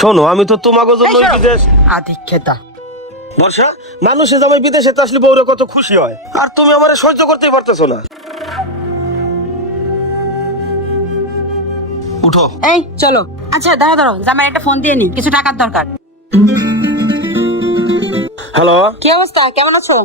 শোনো, আমি তো তোমাকে জন্য বিদেশ আধিক্যতা বর্ষা, মানুষে জামাই বিদেশে আসলে বউরে কত খুশি হয়, আর তুমি আমারে সহ্য করতেই পারতেছো না। উঠো। এই চলো। আচ্ছা দাঁড়া দাঁড়াও, জামাই একটা ফোন দিয়ে নি, কিছু টাকার দরকার। হ্যালো, কি অবস্থা, কেমন আছো?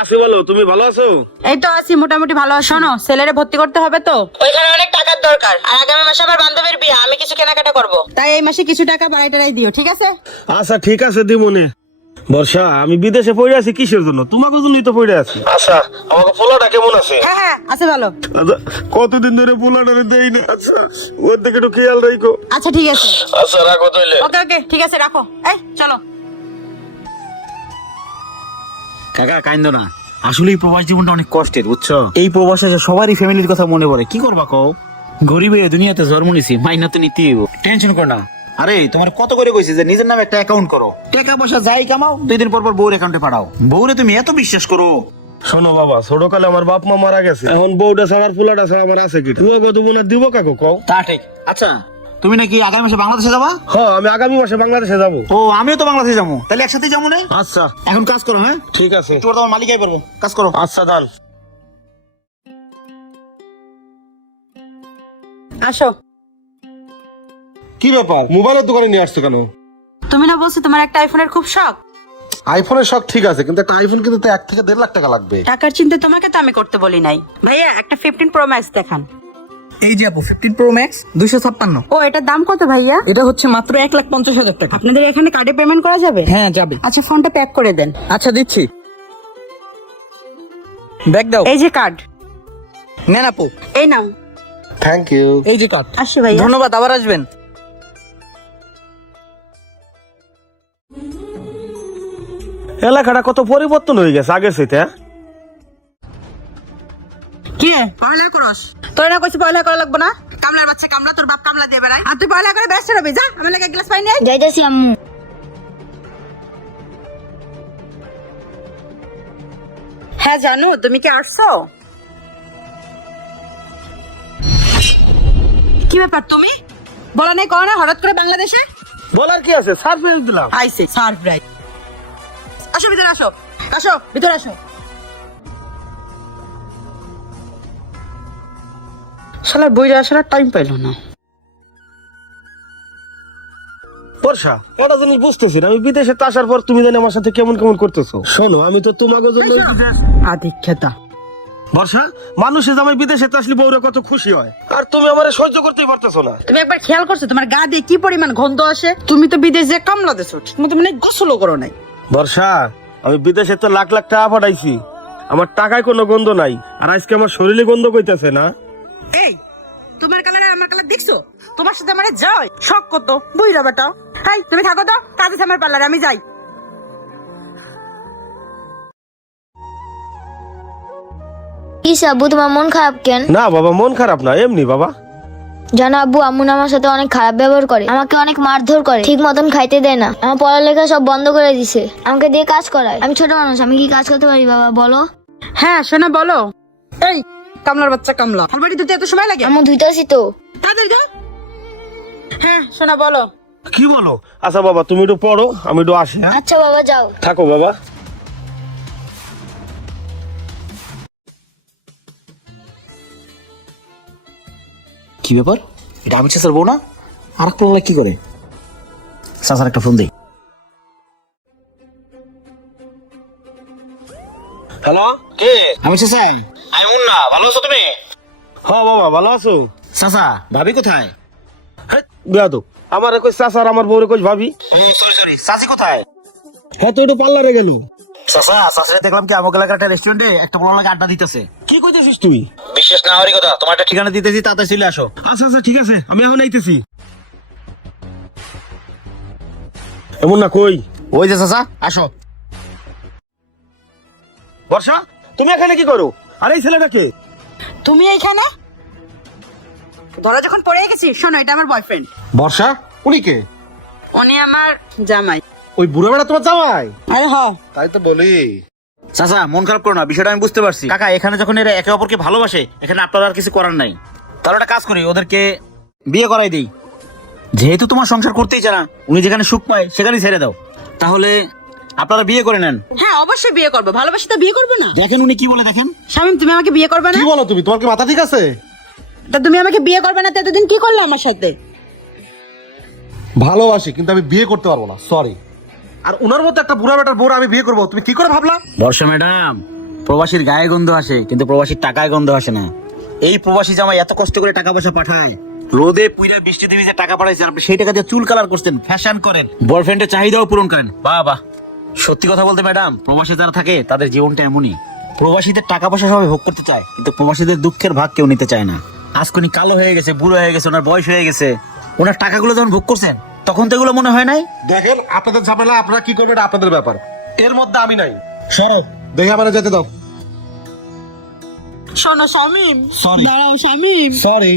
আছি, বলো তুমি ভালো আছো? এই তো আছি মোটামুটি ভালো। শোনো, ছেলেরে ভর্তি করতে হবে তো, ওইখানে অনেক টাকার দরকার, আর আগামী মাসে আমার বান্ধবীর বিয়ে, আমি কিছু কেনাকাটা করব, তাই এই মাসে কিছু টাকা বাড়াই টাড়াই দিও, ঠিক আছে? আচ্ছা ঠিক আছে, দিমনে। বর্ষা, আমি বিদেশে পড়ে আছি কিসের জন্য? তোমাকে জন্যই তো পড়ে আছি। আচ্ছা, আমাকে পোলাটা কেমন আছে? হ্যাঁ হ্যাঁ আছে ভালো। আচ্ছা, কতদিন ধরে পোলাটারে দেই না। আচ্ছা, ওর দিকে একটু খেয়াল রাখো। আচ্ছা ঠিক আছে। আচ্ছা রাখো তাইলে। ওকে ওকে ঠিক আছে, রাখো। এই চলো। কাকা কাইন্দ না, আসলে এই প্রবাস জীবনটা অনেক কষ্টের, বুঝছো? এই প্রবাসে সবারই ফ্যামিলির কথা মনে পড়ে। কি করবা কও, গরিবে দুনিয়াতে জন্ম নিছি, মাইনা তো নিতেই হইব। টেনশন করো না। আরে তোমার কত করে কইছি যে নিজের নামে একটা অ্যাকাউন্ট করো, টাকা পয়সা যাই কামাও 2 দিন পর পর বউর অ্যাকাউন্টে পাঠাও। বউরে তুমি এত বিশ্বাস করো? শোনো বাবা, ছোটকালে আমার বাপ মা মারা গেছে, এখন বউটা ছাড়ার পোলাটা ছাড়া আমার আছে কি? তুমি কত বোনা দিব কাকু কও? তা ঠিক। আচ্ছা, তুমি নাকি আগামী মাসে বাংলাদেশে যাবা? হ্যাঁ, আমি আগামী মাসে বাংলাদেশে যাবো। ও, আমিও তো বাংলাদেশে যাবো, তাহলে একসাথে যাবো না? আচ্ছা এখন কাজ করো। হ্যাঁ ঠিক আছে। তোর তোমার মালিকাই পারবো, কাজ করো। আচ্ছা দান। আসো। কি ব্যাপার, মোবাইলের দোকানে নিয়ে আসছো কেন? তুমি না বলছো তোমার একটা আইফোনের খুব শখ? আইফোনের শখ ঠিক আছে, কিন্তু একটা আইফোন কিন্তু 1 থেকে 1.5 লাখ টাকা লাগবে। টাকার চিন্তা তোমাকে তো আমি করতে বলি নাই ভাইয়া। একটা 15 প্রো ম্যাক্স দেখান। এই যে আপু 15 প্রো ম্যাক্স 256। ও, এটার দাম কত ভাইয়া? এটা হচ্ছে মাত্র 1,50,000 টাকা। আপনাদের এখানে কার্ডে পেমেন্ট করা যাবে? হ্যাঁ যাবে। আচ্ছা ফোনটা প্যাক করে দেন। আচ্ছা দিচ্ছি, ব্যাগ দাও। এই যে কার্ড। নেন আপু, এই নাও। Thank you. এই যে কার্ড। আসি ভাইয়া। ধন্যবাদ, আবার আসবেন। এলাকাটা কত পরিবর্তন হয়ে গেছে আগের চাইতে। কি রে, পড়ালেখা করস? তোর না কইছি পড়ালেখা করা লাগবে না? কামলার বাচ্চা কামলা, তোর বাপ কামলা দিয়ে বেড়ায়, আর তুই পড়ালেখা করে ব্যস্ত রবি। যা আমার লাগে এক গ্লাস পানি নিয়ে আয়। যাইতাছি আম্মু। হ্যাঁ জানো, তুমি কি আসছো? কি ব্যাপার, তুমি বলা নাই কও না হঠাৎ করে বাংলাদেশে? বলার কি আছে, সারপ্রাইজ দিলাম। আইছে সারপ্রাইজ। আসো ভিতরে আসো, আসো ভিতরে আসো। শালার বইরা আসার টাইম পাইলো না। বর্ষা, একটা জিনিস বুঝতেছি না, আমি বিদেশে আসার পর তুমি জানি আমার সাথে কেমন কেমন করতেছো। শোনো, আমি তো তোমাকে জন্য বিদেশ। আধিক্যতা বর্ষা, মানুষে জামাই বিদেশে আসলে বউরা কত খুশি হয়, আর তুমি আমারে সহ্য করতেই পারতেছো না। তুমি একবার খেয়াল করছো তোমার গা দিয়ে কি পরিমাণ গন্ধ আসে? তুমি তো বিদেশ যে কামলা দেছো, ঠিক মতো মানে গোসলও করো নাই। বর্ষা, আমি বিদেশে তো লাখ লাখ টাকা পাঠাইছি, আমার টাকায় কোনো গন্ধ নাই, আর আজকে আমার শরীরে গন্ধ কইতাছে না। এই তোমার কালার আর আমার কালার দেখছো? তোমার সাথে আমারে যায় শখ কত বুইরা বেটা। হাই তুমি থাকো তো, কাজ আছে আমার পার্লারে, আমি যাই। ইস আব্বু, তোমার মন খারাপ কেন? না বাবা, মন খারাপ না, এমনি বাবা। জানো আব্বু, আম্মু না আমার সাথে অনেক খারাপ ব্যবহার করে, আমাকে অনেক মারধর করে, ঠিক মতন খাইতে দেয় না, আমার পড়ালেখা সব বন্ধ করে দিছে, আমাকে দিয়ে কাজ করায়। আমি ছোট মানুষ, আমি কি কাজ করতে পারি বাবা বলো? হ্যাঁ শোনা বলো। এই কামলার বাচ্চা কামলা, আলমারি ধুতে এত সময় লাগে? আম্মু ধুইতাছি তো। তাড়াতাড়ি দাও। হ্যাঁ শোনা বলো। কি বলো? আচ্ছা বাবা, তুমি একটু পড়ো, আমি একটু আসি। হ্যাঁ আচ্ছা বাবা যাও। থাকো বাবা। কি ব্যাপার, এটা আমি চাচার বউ না? আর এক পোলা কি করে? চাচার একটা ফোন দেই। হ্যালো, কে? আমি চাচা, আমি মুন্না, ভালো আছো তুমি? হ্যাঁ বাবা, ভালো আছো? চাচা, ভাবি কোথায়? বেয়াদব, আমার কই চাচা আর আমার বউরে কই ভাবি। ও সরি সরি, চাচি কোথায়? হ্যাঁ তো একটু পার্লারে গেল। চাচা, চাচারে দেখলাম কি আমাকে এলাকার একটা রেস্টুরেন্টে একটা পোলা লাগে আড্ডা দিতেছে। কি কইতেছিস তুই? বিশ্বাস না হওয়ারই কথা, তোমার একটা ঠিকানা দিতেছি, তাড়াতাড়ি চলে আসো। আচ্ছা আচ্ছা ঠিক আছে, আমি এখন আইতেছি। এমন না কই? ওই যে চাচা, আসো। বর্ষা, তুমি এখানে কি করো? আর এই ছেলেটা কে? তুমি এইখানে? ধরা যখন পড়ে গেছি, শোনো এটা আমার বয়ফ্রেন্ড। বর্ষা, উনি কে? উনি আমার জামাই। ওই বুড়ো বেড়া তোমার জামাই? আরে হ্যাঁ। তাই তো বলি। চাচা মন খারাপ করো না, বিষয়টা আমি বুঝতে পারছি। কাকা, এখানে যখন এরা একে অপরকে ভালোবাসে, এখানে আপনার আর কিছু করার নাই। তাহলে একটা কাজ করি, ওদেরকে বিয়ে করাই দিই। যেহেতু তোমার সংসার করতেই চায় না, উনি যেখানে সুখ পায় সেখানেই ছেড়ে দাও। তাহলে আপনারা বিয়ে করে নেন। হ্যাঁ অবশ্যই বিয়ে করবো, ভালোবাসি তো বিয়ে করবো না? দেখেন উনি কি বলে, দেখেন। শামিম তুমি আমাকে বিয়ে করবে না? কি বলো তুমি? তোমার কি মাথা ঠিক আছে? তা তুমি আমাকে বিয়ে করবে না তো এতদিন কি করলে আমার সাথে? ভালোবাসি, কিন্তু আমি বিয়ে করতে পারবো না, সরি। আর উনার মতো একটা বুড়া বেটার বউর আমি বিয়ে করবো, তুমি কি করে ভাবলা? বর্ষা ম্যাডাম, প্রবাসীর গায়ে গন্ধ আসে কিন্তু প্রবাসীর টাকায় গন্ধ আসে না। এই প্রবাসী জামাই এত কষ্ট করে টাকা পয়সা পাঠায়, রোদে পুইরা বৃষ্টিতে ভিজে টাকা পাঠাইছেন, আপনি সেই টাকা দিয়ে চুল কালার করছেন, ফ্যাশন করেন, বয়ফ্রেন্ডের চাহিদাও পূরণ করেন। বাহ বাহ। সত্যি কথা বলতে ম্যাডাম, প্রবাসী যারা থাকে তাদের জীবনটা এমনই। প্রবাসীদের টাকা পয়সা সবাই ভোগ করতে চায়, কিন্তু প্রবাসীদের দুঃখের ভাগ কেউ নিতে চায় না। আজকে উনি কালো হয়ে গেছে, বুড়ো হয়ে গেছে, ওনার বয়স হয়ে গেছে, ওনার টাকাগুলো যখন ভোগ করছেন তখন তো এগুলো মনে হয় নাই। দেখেন আপনাদের ঝামেলা, আপনারা কি করবেন এটা আপনাদের ব্যাপার, এর মধ্যে আমি নাই। সরো। দেখে আমার যেতে দাও। শোনো শামিম, Sorry. দাঁড়াও শামিম, সরি।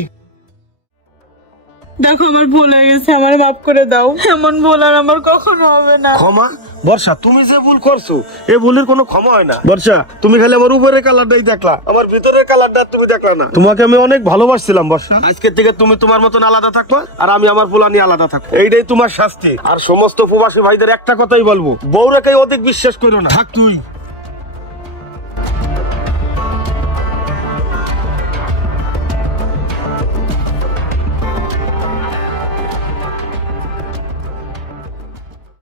দেখো আমার ভুল হয়ে গেছে, আমার মাফ করে দাও। এমন ভুল আর আমার কখনো হবে না। ক্ষমা? বর্ষা, তুমি যে ভুল করছো এই ভুলের কোনো ক্ষমা হয় না। বর্ষা, তুমি খালি আমার উপরের কালারটাই দেখলা, আমার ভিতরের কালারটা তুমি দেখলা না। তোমাকে আমি অনেক ভালোবাসছিলাম বর্ষা। আজকের থেকে তুমি তোমার মতন আলাদা থাকবা, আর আমি আমার পোলা নিয়ে আলাদা থাকবো, এইটাই তোমার শাস্তি। আর সমস্ত প্রবাসী ভাইদের একটা কথাই বলবো, বউরাকে অধিক বিশ্বাস করো না। থাক তুই।